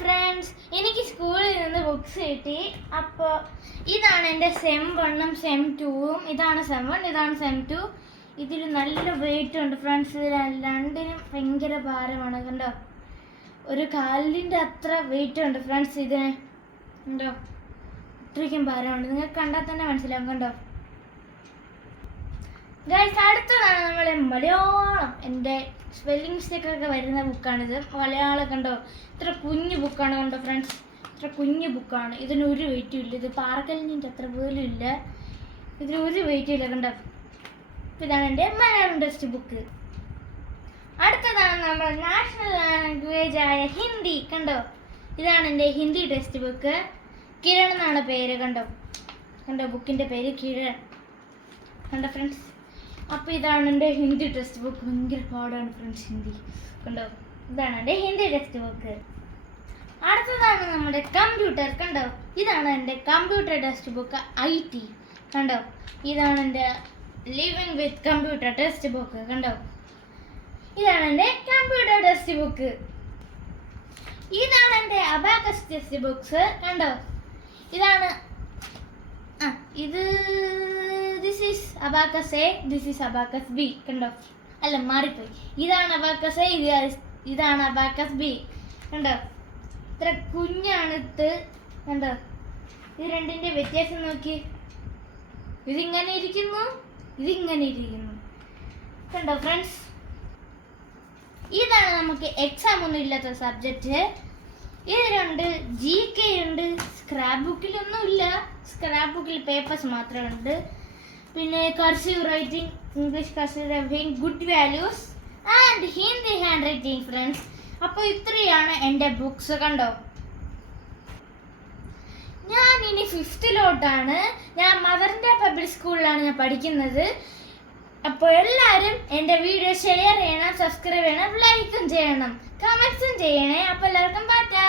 Friends, എനിക്ക് സ്കൂളിൽ നിന്ന് ബുക്സ് കിട്ടി. അപ്പോൾ ഇതാണ് എൻ്റെ സെം 1ഉം സെം 2ഉം. ഇതാണ് സെം 1, ഇതാണ് സെം 2. ഇതിൽ നല്ല വെയിറ്റ് ഉണ്ട് ഫ്രണ്ട്സ്. ഇത് രണ്ടിനും ഭയങ്കര ഭാരമാണ്. കണ്ടോ, ഒരു കാലിൻ്റെ അത്ര വെയിറ്റ് ഉണ്ട് ഫ്രണ്ട്സ്. ഇതിന് കണ്ടോ, ഇത്രയ്ക്കും ഭാരമാണ്. നിങ്ങൾക്ക് കണ്ടാൽ തന്നെ മനസ്സിലാവും. കണ്ടോ ഗൈസ്, അടുത്തതാണ് നമ്മളെ മലയാളം. എൻ്റെ സ്പെല്ലിംഗ് മിസ്റ്റേക്കൊക്കെ വരുന്ന ബുക്കാണിത്. മലയാളം കണ്ടോ, ഇത്ര കുഞ്ഞു ബുക്കാണ്. കണ്ടോ ഫ്രണ്ട്സ്, ഇത്ര കുഞ്ഞു ബുക്കാണ്. ഇതിനൊരു വെയിറ്റും ഇല്ല. ഇത് പാറക്കല്ലിൻ്റെ അത്ര പോലും ഇല്ല. ഇതിനൊരു വെയിറ്റും ഇല്ല. കണ്ടോ, ഇതാണ് എൻ്റെ മലയാളം ടെക്സ്റ്റ് ബുക്ക്. അടുത്തതാണ് നമ്മുടെ നാഷണൽ ലാംഗ്വേജ് ആയ ഹിന്ദി. കണ്ടോ, ഇതാണ് എൻ്റെ ഹിന്ദി ടെക്സ്റ്റ് ബുക്ക്. കിരൺ എന്നാണ് പേര്. കണ്ടോ കണ്ടോ, ബുക്കിൻ്റെ പേര് കിരൺ. കണ്ടോ ഫ്രണ്ട്സ്, അപ്പോൾ ഇതാണ് എൻ്റെ ഹിന്ദി ടെക്സ്റ്റ് ബുക്ക്. ഭയങ്കര പാടാണ് ഫ്രണ്ട്സ് ഹിന്ദി. കണ്ടോ, ഇതാണ് എൻ്റെ ഹിന്ദി ടെക്സ്റ്റ് ബുക്ക്. അടുത്തതാണ് നമ്മുടെ കമ്പ്യൂട്ടർ. കണ്ടോ, ഇതാണ് എൻ്റെ കമ്പ്യൂട്ടർ ടെക്സ്റ്റ് ബുക്ക് IT. കണ്ടോ, ഇതാണ് എൻ്റെ living with computer text book. കണ്ടോ, ഇതാണ് എൻ്റെ കമ്പ്യൂട്ടർ ടെക്സ്റ്റ് ബുക്ക്. ഇതാണ് എൻ്റെ അബാക്കസ് ടെക്സ്റ്റ് ബുക്സ്. കണ്ടോ, ഇതാണ് ഇത് this is abacus A, this is abacus B. കണ്ടോ, അല്ല മാറിപ്പോയി. ഇതാണ് അബാക്കസ് A, ഇതാണ് അബാക്കസ് B. കണ്ടോ, ഇത്ര കുഞ്ഞാണ് ഇത്. കണ്ടോ, ഇത് രണ്ടിൻ്റെ വ്യത്യാസം നോക്കി. ഇതിങ്ങനെ ഇരിക്കുന്നു, ഇതിങ്ങനെ ഇരിക്കുന്നു. കണ്ടോ ഫ്രണ്ട്സ്, ഇതാണ് നമുക്ക് എക്സാം ഒന്നും ഇല്ലാത്ത സബ്ജക്റ്റ്. ഇതിലുണ്ട് GK ഉണ്ട്. സ്ക്രാപ്പ് ബുക്കിലൊന്നും ഇല്ല. സ്ക്രാപ്പ് ബുക്കിൽ പേപ്പേഴ്സ് മാത്രമേ ഉണ്ട്. പിന്നെ cursive writing, English cursive writing, good values and Hindi hand writing friends. അപ്പോൾ ഇത്രയാണ് എൻ്റെ ബുക്സ്. കണ്ടോ, ഞാൻ ഇനി 5th ഞാൻ മദറിൻ്റെ പബ്ലിക് സ്കൂളിലാണ് ഞാൻ പഠിക്കുന്നത്. അപ്പോൾ എല്ലാവരും എൻ്റെ വീഡിയോ ഷെയർ ചെയ്യണം, സബ്സ്ക്രൈബ് ചെയ്യണം, ലൈക്കും ചെയ്യണം, കമൻസും ചെയ്യണേ. അപ്പോൾ എല്ലാവർക്കും ടാറ്റാ.